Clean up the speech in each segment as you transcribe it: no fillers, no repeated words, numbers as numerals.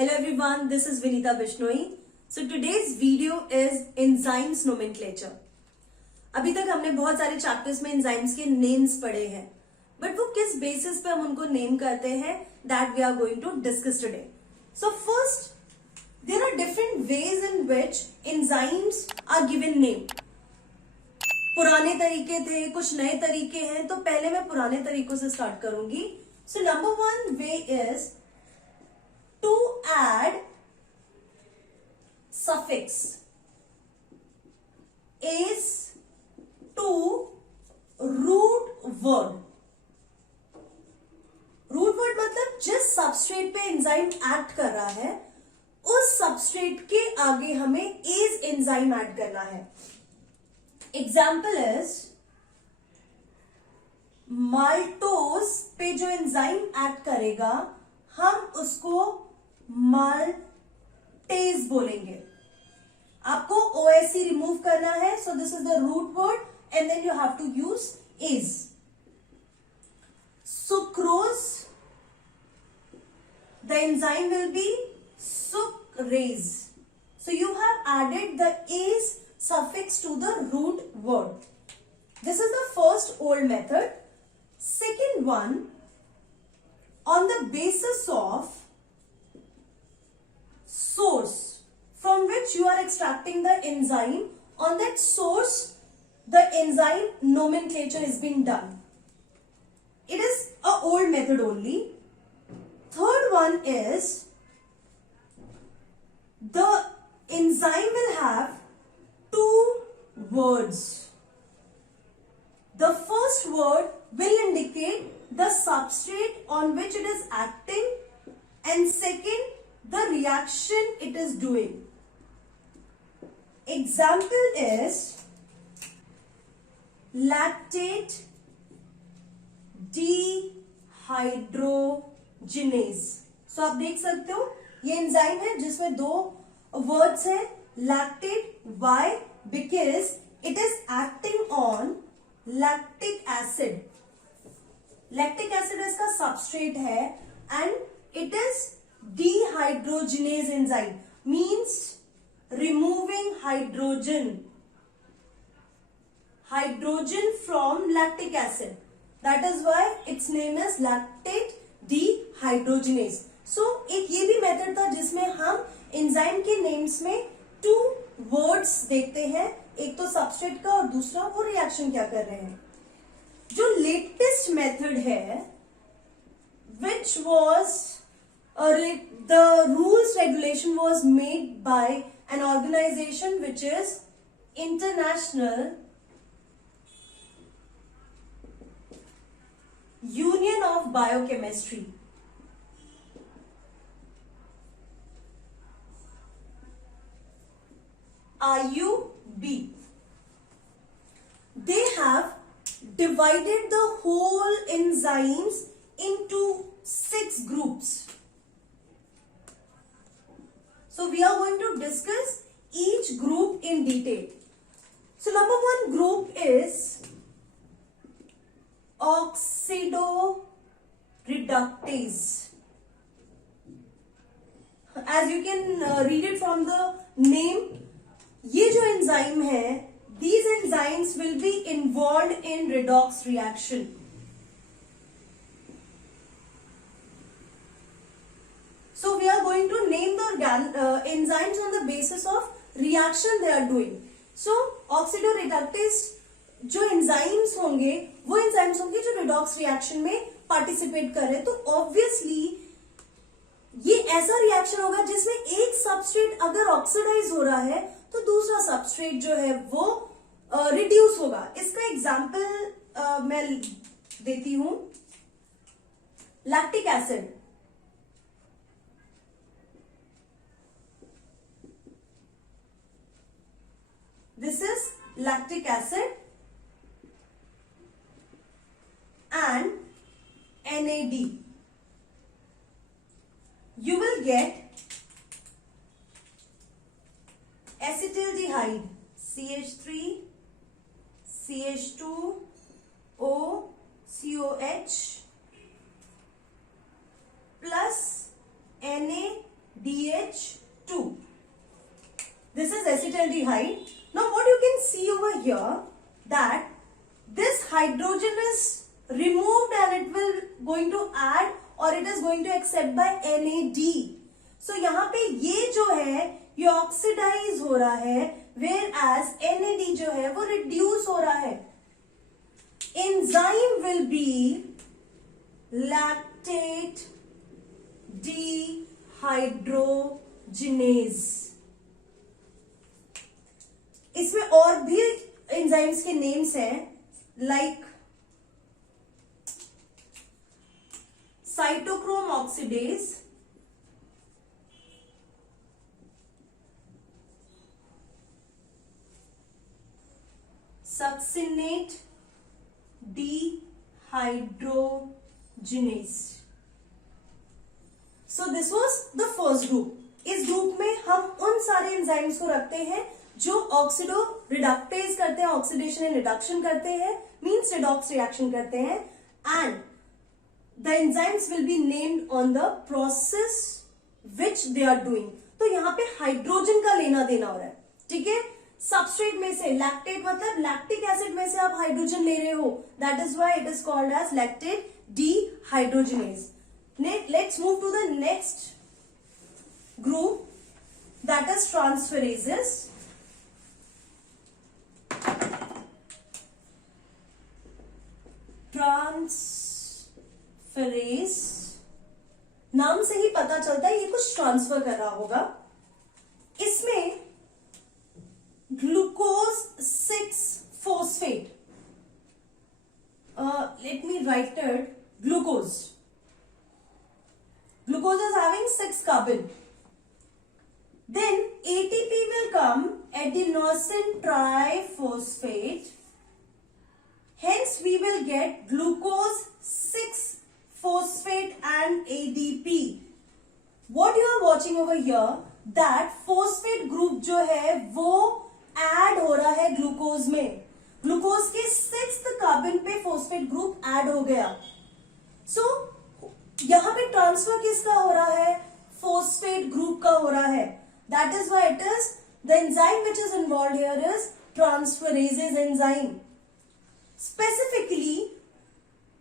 Hello everyone, this is Vinita Bishnoi. So today's video is enzymes nomenclature. अभी तक हमने बहुत सारे चैप्टर्स में एंजाइम्स के नेम्स पढ़े हैं, बट वो किस बेसिस पे हम उनको नेम करते हैं that we are going to discuss today. So first, there are different ways in which enzymes are given name. पुराने तरीके थे, कुछ नए तरीके हैं, तो पहले मैं पुराने तरीकों से स्टार्ट करूंगी. So number one way is to add suffix is to root word. Root word मतलब जिस सबस्ट्रेट पे एंजाइम एक्ट कर रहा है उस सबस्ट्रेट के आगे हमें इज एंजाइम ऐड करना है. एग्जाम्पल इज माल्टोज पे जो एंजाइम एक्ट करेगा हम उसको माल्टेज बोलेंगे. आपको ओएससी रिमूव करना है, so this is the root word and then you have to use is. Sucrose, the enzyme will be sucrase. So you have added the is suffix to the root word. This is the first old method. Second one, on the basis of source from which you are extracting the enzyme, on that source the enzyme nomenclature is being done. It is a old method only. Third one is the enzyme will have two words. The first word will indicate the substrate on which it is acting, and second the reaction it is doing. Example is lactate dehydrogenase. So आप देख सकते हो ये enzyme है जिसमें दो words है. Lactate, why? Because it is acting on lactic acid. Lactic acid इसका सबस्ट्रेट है and it is dehydrogenase enzyme, means removing hydrogen from lactic acid. That is why its name is lactate dehydrogenase. So एक ये भी method था जिसमें हम enzyme के names में टू वर्ड्स देखते हैं, एक तो सबस्ट्रेट का और दूसरा वो रिएक्शन क्या कर रहे हैं. जो लेटेस्ट मेथड है which was the rules regulation was made by an organization which is International Union of Biochemistry. IUB. They have divided the whole enzymes into 6 groups. So we are going to discuss each group in detail. So number one group is oxidoreductase. As you can read it from the name, ये जो enzyme है, these enzymes will be involved in redox reaction. So we are going to name the enzymes on the basis of reaction they are doing. So oxidoreductase जो enzymes होंगे वो enzymes होंगे जो redox reaction में participate कर रहे हैं. तो obviously ये ऐसा रिएक्शन होगा जिसमें एक सबस्ट्रेट अगर ऑक्सीडाइज हो रहा है तो दूसरा सबस्ट्रेट जो है वो रिड्यूस होगा. इसका एग्जांपल मैं देती हूं. Lactic acid, this is lactic acid and NAD. You will get acetaldehyde, CH3, CH2O, COH plus Na DH2. This is acetaldehyde. Now what you can see over here that this hydrogen is removed and it will going to add or it is going to accept by NAD. So यहाँ पे ये जो है ये oxidise हो रहा है, whereas NAD जो है वो रिड्यूस हो रहा है. Enzyme will be lactate dehydrogenase. इसमें और भी एंजाइम्स के नेम्स हैं like cytochrome oxidase, succinate dehydrogenase. So this was the first group. इस ग्रुप में हम उन सारे एंजाइम्स को रखते हैं जो ऑक्सीडो रिडक्टेज करते हैं, ऑक्सीडेशन एंड रिडक्शन करते हैं, मींस रिडॉक्स रिएक्शन करते हैं, and the enzymes will be named on the process which they are doing. तो यहाँ पे हाइड्रोजन का लेना देना हो रहा है, ठीक है. सबस्ट्रेट में से लैक्टेट मतलब लैक्टिक एसिड में से आप हाइड्रोजन ले रहे हो, that is why it is called as lactate dehydrogenase. Let's move to the next group, that is transferases. Transferase नाम से ही पता चलता है ये कुछ ट्रांसफर कर रहा होगा. इसमें glucose 6-phosphate, let me write it, glucose is having 6 carbon. Then ATP will come, adenosine triphosphate, hence we will get glucose 6-phosphate and ADP. What you are watching over here, that phosphate group जो है वो add हो रहा है glucose में. Glucose के 6th carbon पे phosphate group add हो गया. सो यहां पे ट्रांसफर किसका हो रहा है? फॉस्फेट ग्रुप का हो रहा है. That is why it is the enzyme which is involve here is transferases enzyme. Specifically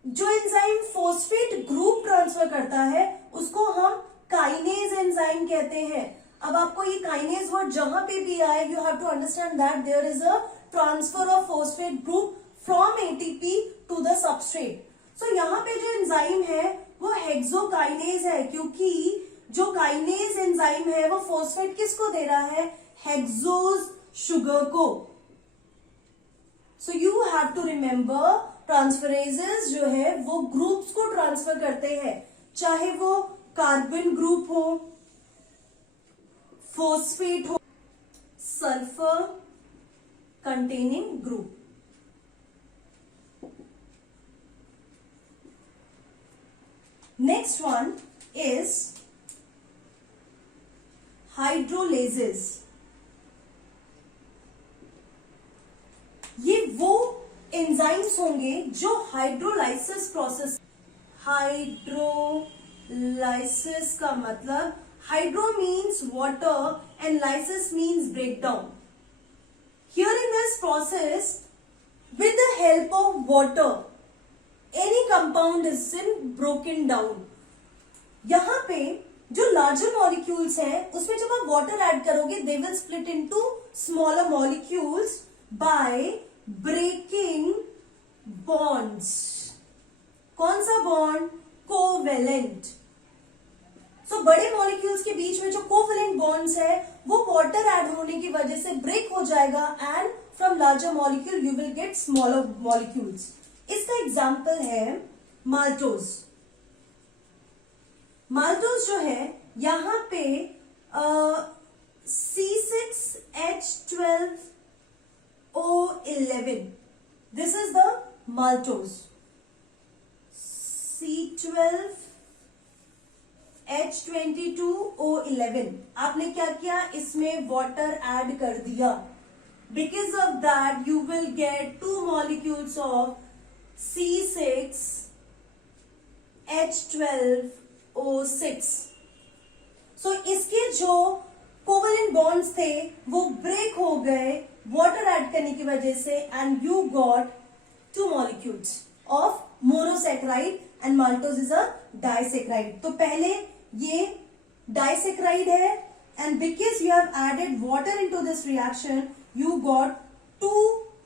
जो एंजाइम फॉस्फेट ग्रुप ट्रांसफर करता है उसको हम काइनेज एंजाइम कहते हैं. अब आपको ये काइनेज वर्ड जहां पे भी आए, you have to understand that there is a transfer of phosphate group from ATP to the substrate. So यहाँ पे जो एंजाइम है वो हेक्सोकाइनेज है, क्योंकि जो काइनेज एंजाइम है वो फॉस्फेट किसको दे रहा है? हेक्सोज शुगर को. So you have to remember transferases जो है वो ग्रुप्स को ट्रांसफर करते हैं, चाहे वो कार्बन ग्रुप हो, फॉस्फेट हो, sulphur containing group. Next one is hydrolases. ये वो एंजाइम्स होंगे जो हाइड्रोलाइसिस प्रोसेस. हाइड्रोलाइसिस का मतलब hydro means water and lysis means breakdown. Here in this process, with the help of water, any compound is broken down. यहाँ पे जो larger molecules हैं उसमें जब आप water add करोगे, they will split into smaller molecules by breaking bonds. कौन सा bond? Covalent. तो बड़े मॉलिक्यूल्स के बीच में जो कोवेलेंट बॉन्ड्स है वो वाटर ऐड होने की वजह से ब्रेक हो जाएगा, and from larger molecule you will get smaller molecules. इसका एग्जांपल है माल्टोज. माल्टोज जो है यहां पे C6H12O11, this is the maltose. C12H22O11. आपने क्या किया? इसमें वाटर ऐड कर दिया. Because of that you will get 2 molecules of C6H12O6. सो इसके जो कोवलेंट बॉन्ड्स थे वो ब्रेक हो गए वाटर ऐड करने की वजह से, and you got 2 molecules of monosaccharide and maltose is a disaccharide. तो पहले ये डाइसैकेराइड है, and because you have added water into this reaction you got 2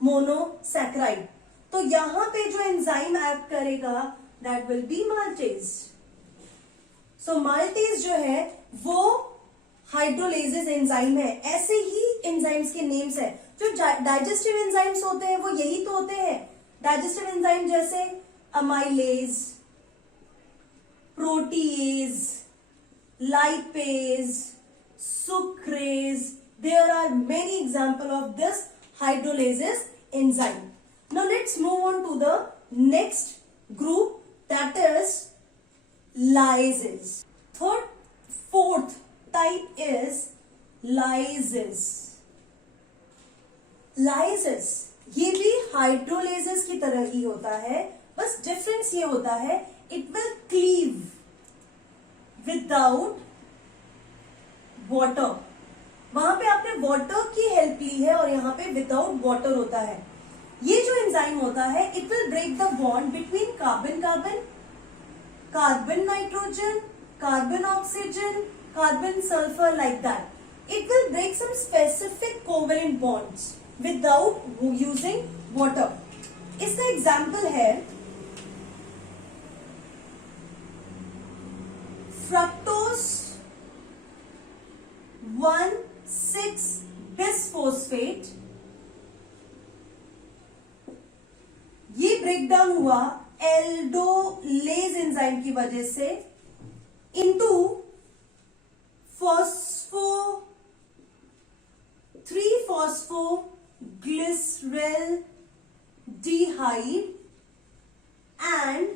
monosaccharide. तो यहां पे जो एंजाइम एक्ट करेगा that will be maltase. So maltase जो है वो हाइड्रोलेजेस एंजाइम है. ऐसे ही एंजाइम्स के नेम्स है. जो डाइजेस्टिव एंजाइम्स होते हैं वो यही तो होते हैं. डाइजेस्टिव एंजाइम जैसे amylase, protease, lipase, sucrase. There are many example of this hydrolases enzyme. Now let's move on to the next group, that is lyses. Fourth type is lyses. Lyses ये भी हाइड्रोलेजेस की तरह ही होता है, बस difference ये होता है it will cleave without water. वहां पे आपने वाटर की हेल्प ली है और यहां पे विदाउट वाटर होता है. ये जो एंजाइम होता है it will break the bond between carbon carbon, carbon nitrogen, carbon oxygen, carbon sulfur, like that. It will break some specific covalent bonds without using water. इसका एग्जाम्पल है फ्रक्टोज 1,6-बिसफॉस्फेट. ये breakdown हुआ aldolase enzyme की वजह से into phospho 3-phosphoglyceraldehyde and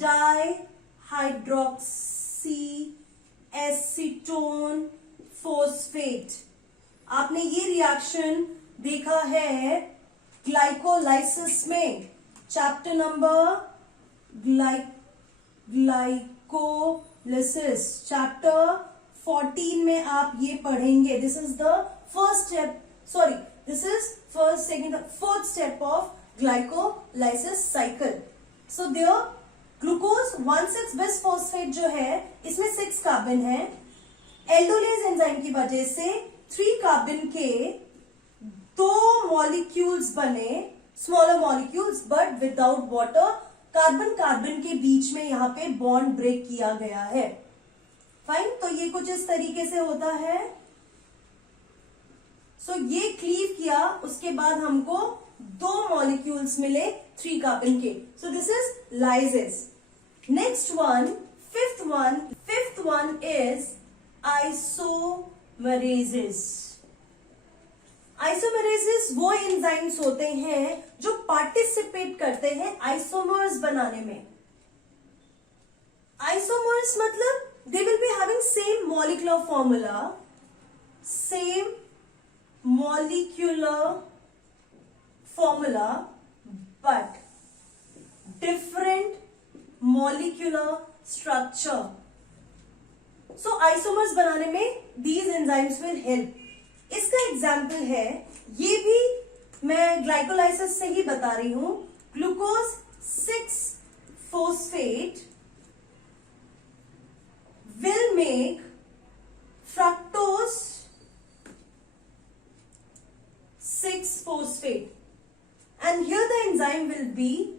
dihydroxyacetone phosphate. आपने ये reaction देखा है ग्लाइकोलाइसिस में, चैप्टर नंबर ग्लाइकोलिसिस चैप्टर 14 में आप ये पढ़ेंगे. This is the first step, sorry this is first second fourth step of glycolysis cycle. So there glucose one six bisphosphate जो है इसमें 6 कार्बन है. एल्डोलेज एंजाइम की वजह से 3 कार्बन के 2 मॉलिक्यूल्स बने, smaller molecules but without water. Carbon carbon के बीच में यहां पे बॉन्ड ब्रेक किया गया है. फाइन. तो ये कुछ इस तरीके से होता है. सो ये क्लीव किया, उसके बाद हमको 2 मॉलिक्यूल्स मिले 3 कार्बन के. So this is lyases. Next one, fifth one is isomerases. Isomerases वो एंजाइम्स होते हैं जो पार्टिसिपेट करते हैं आइसोमर्स बनाने में. आइसोमर्स मतलब they will be having same molecular formula but different molecular structure. So isomers बनाने में दीज एंजाइम्स विल हेल्प. इसका एग्जाम्पल है, ये भी मैं ग्लाइकोलाइसिस से ही बता रही हूं, glucose 6-phosphate will make fructose 6-phosphate, and here the enzyme will be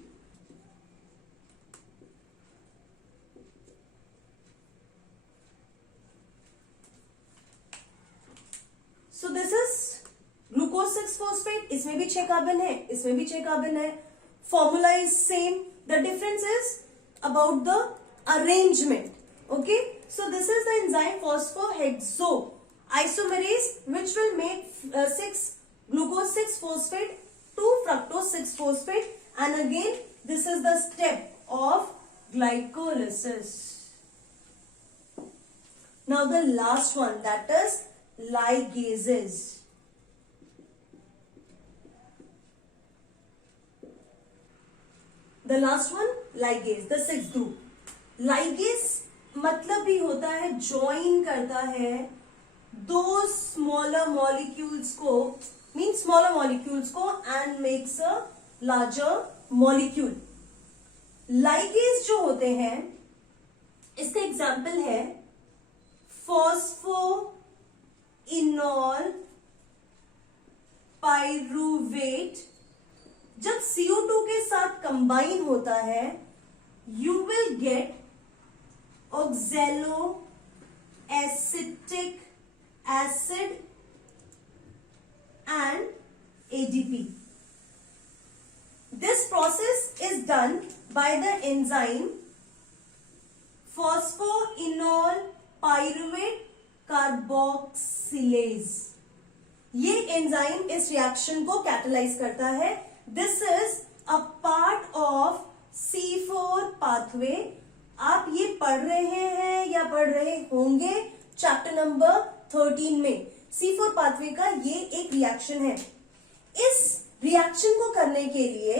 so this is glucose 6-phosphate. इसमें भी 6 कार्बन है, इसमें भी 6 कार्बन है. Formula is same, the difference is about the arrangement. Okay, so this is the enzyme phosphohexo isomerase which will make 6 glucose 6-phosphate to fructose 6-phosphate, and again this is the step of glycolysis. Now the last one, that is ligases. The last one, ligase, the 6th group. Ligase मतलब भी होता है join करता है दो smaller molecules को, mean smaller molecules को and makes a larger molecule. Ligase जो होते हैं, इसका एग्जाम्पल है फॉस्फोइनोल पाइरुवेट। जब CO2 के साथ कंबाइन होता है, you will get oxalo acetic acid and ADP. This process is done by the enzyme phosphoenol pyruvate carboxylase. ये एंजाइम इस रिएक्शन को कैटलाइज करता है। This is a part of C4 pathway. आप ये पढ़ रहे हैं या पढ़ रहे होंगे चैप्टर नंबर 13 में। C4 पाथवे का ये एक रिएक्शन है। इस रिएक्शन को करने के लिए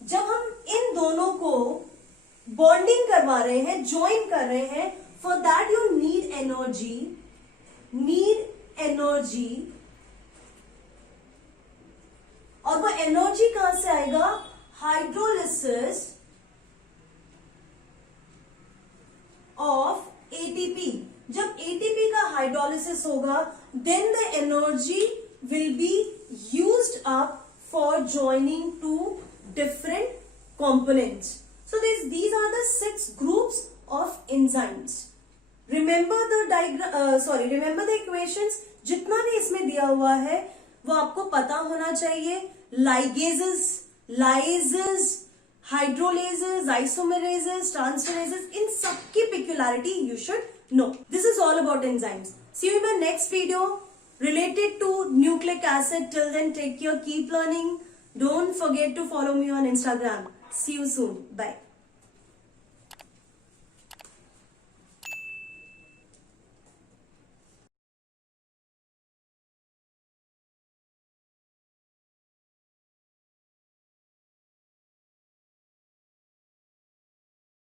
जब हम इन दोनों को बॉन्डिंग करवा रहे हैं, ज्वाइन कर रहे हैं, for that you need energy. और वो एनर्जी कहां से आएगा? Hydrolysis of ATP। जब ATP का हाइड्रोलिसिस होगा, then the energy will be used up for joining two different components. So these are the 6 groups of enzymes. Remember the equations. जितना भी इसमें दिया हुआ है वो आपको पता होना चाहिए। ligases, lyses, hydrolases, isomerases, transferases, इन सबकी peculiarity you should know. This is all about enzymes. See you in my next video related to nucleic acid. Till then, take care, keep learning. Don't forget to follow me on Instagram. See you soon. Bye.